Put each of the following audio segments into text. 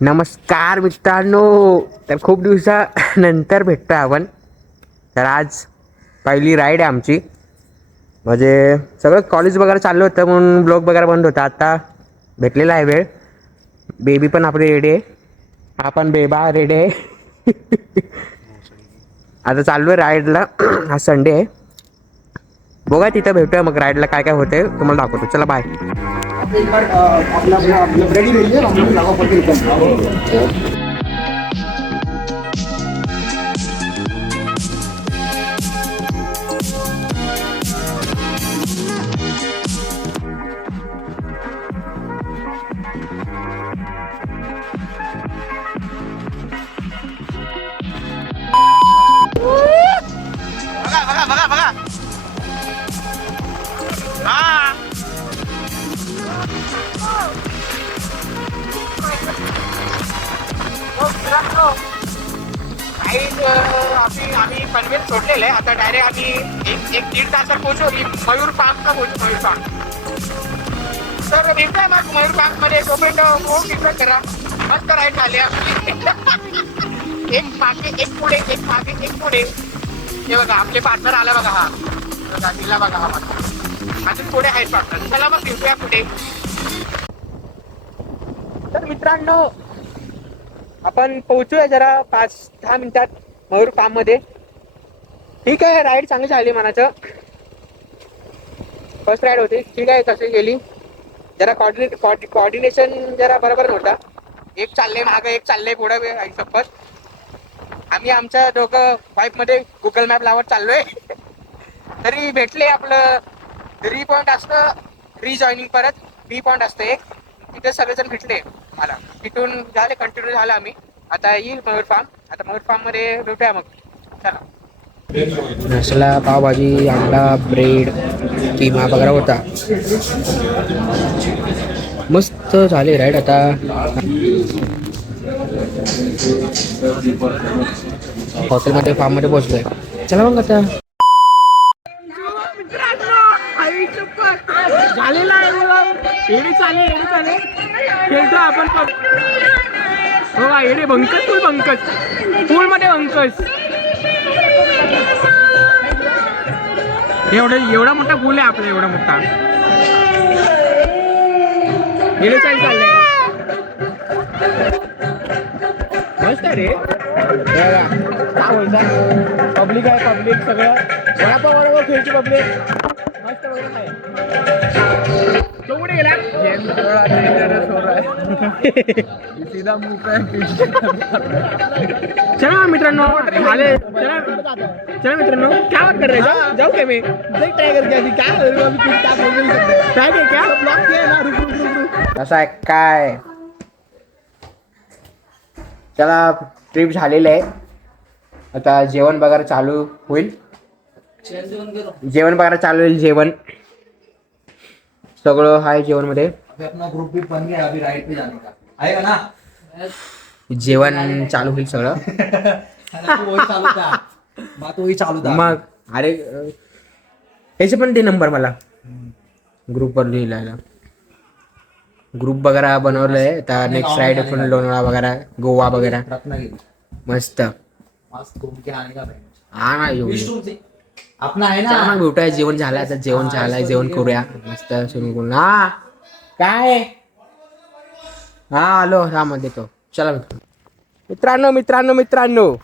नमस्कार मित्रांनो. तर खूप दिवसानंतर भेटतो आपण. तर आज पहिली राईड आहे आमची. म्हणजे सगळं कॉलेज वगैरे चाललं होतं म्हणून ब्लॉग वगैरे बंद होता. आता भेटलेला आहे वेळ. बेबी पण आपली रेडी आहे. हा पण बेबा रेडी आहे. आता चाललो आहे राईडला. आज संडे आहे. बघा तिथं भेटूया मग राईडला काय काय होते तुम्हाला दाखवतो. चला बाय. बघा बघा बघा बघा. हा आम्ही पनवेल सोडलेलं आहे. आता डायरेक्ट आम्ही एक दीड तासात पोहोचू मयूर पार्कला पोहोचू. मयूर पार्क तर भेटतोय मग मयूर पार्क मध्ये. तोपर्यंत खूप विचार करा. मस्त राईड झाली आपली. एक मागे एक पुढे एक मागे एक पुढे. हे बघा आपले पार्टनर आला बघा. हा बघा तिला बघा. हा अजून पुढे आहेत पार्टनर. चला मग भेटूया पुढे. तर मित्रांनो आपण पोहोचूया जरा 5-10 मिनिटात मयूर फार्म मध्ये. ठीक आहे. राईड चांगली झाली म्हणायचं. फर्स्ट राईड होती. ठीक आहे. कशी गेली जरा कोऑर्डिनेशन जरा बरोबर नव्हता. एक चाललंय मागं एक चाललंय पुढे. आई शपथ. आम्ही आमच्या दोघं वाईफ मध्ये गुगल मॅप लावत चाललोय. तरी भेटले आपलं पॉईंट असतं. रिजॉईनिंग परत पॉईंट असतं एक. तिथे सगळेजण भेटले मला. तिथून झाले कंटिन्यू झालं आम्ही. आता येईल मयूर फार्म. आता मयूर फार्म मध्ये भेटूया मग. चला. मसाला पावभाजी अंडा ब्रेड किमा वगैरे होता. मस्त झाले राईड. आता हॉटेलमध्ये फार्ममध्ये पोहोचलोय. चला मग आता झालेला आहे. एडी चाले खेळतो आपण. हो एडी बंकस पूल मध्ये बंकस. एवढा मोठा पूल आहे आपला. एवढा मोठा एडी चाललंय. मस्त रे. काय बोलता. पब्लिक आहे. पब्लिक सगळं वडापाव खेळची पब्लिक. मस्त वगैरे आहे. तो कुठे गेला. सीधा मुंह पे. चला मित्रांनो आले. चला मित्रांनो क्या बात कर रहे हो. जाऊ क्या मैं ट्राय करके अभी क्या बोल नहीं सकते. ट्राय के क्या ब्लॉक किया ना. रुक असं आहे काय. चला ट्रिप झालेलं आहे. आता जेवण वगैरे चालू होईल. जेवण वगैरे चालू होईल. जेवण सगळं आहे जेवण मध्ये. अपना ग्रुप भी बन गया. अभी राइड पे जाने का आएगा ना. जेवण चालू होईल सगळं. वही चालू था मग अरे याचे पण ते नंबर मला ग्रुपवर लिहिलायला. ग्रुप वगैरे बनवलंय. आता नेक्स्ट राईड पण लोणावळा वगैरे गोवा वगैरे मस्त घूम के आने का. हा ना येऊ. अपना आहे ना. मग भेटूया. जेवण झालंय. आता जेवण झालंय. जेवण करूया मस्त स्विमिंग पूल. हा काय हा आलो ह्यामध्ये तो. चला मित्रांनो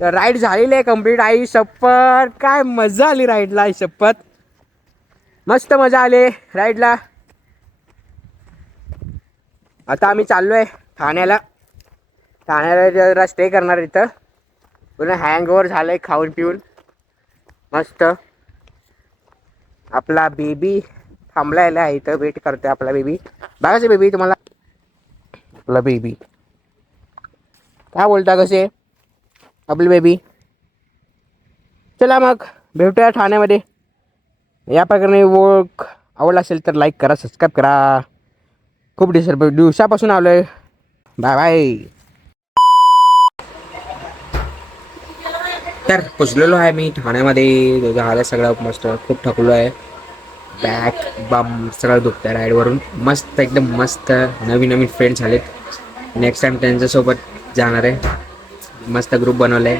तर राईड झालेली आहे कम्प्लीट. आई शपथ काय मजा आली राईडला. आई शपथ मस्त मजा आली राईडला. आता आम्ही चाललोय ठाण्याला जरा स्टे करणार इथं. पुन्हा हँगओव्हर झालंय खाऊन पिऊन. मस्त आपला बेबी थांबलायला आहे इथं. वेट करतोय आपला बेबी. बघायचं बेबी तुम्हाला. आपला बेबी काय बोलता. कसे आपली बेबी. चला मग भेटूया ठाण्यामध्ये. या प्रकारे व्लॉग आवडला असेल तर लाईक करा. सबस्क्राईब करा. खूप दिवसापासून आलोय. Bye bye. तर पोचलेलो आहे मी ठाण्यामध्ये. झालं सगळं मस्त. खूप थकलो आहे. बॅक बम सगळं दुखतं राईडवरून. मस्त एकदम मस्त. नवीन फ्रेंड झालेत. नेक्स्ट टाइम त्यांच्यासोबत जाणार आहे. मस्त ग्रुप बनवला आहे,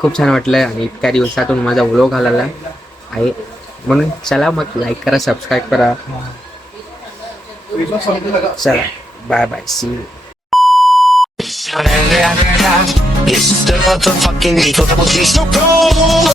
खूप छान वाटलं आणि इतक्या दिवसातून माझा व्लॉग आलेला आहे. म्हणून चला मग लाईक करा, सबस्क्राईब करा. चला bye bye, see you. It's the motherfucking Eagle Double G.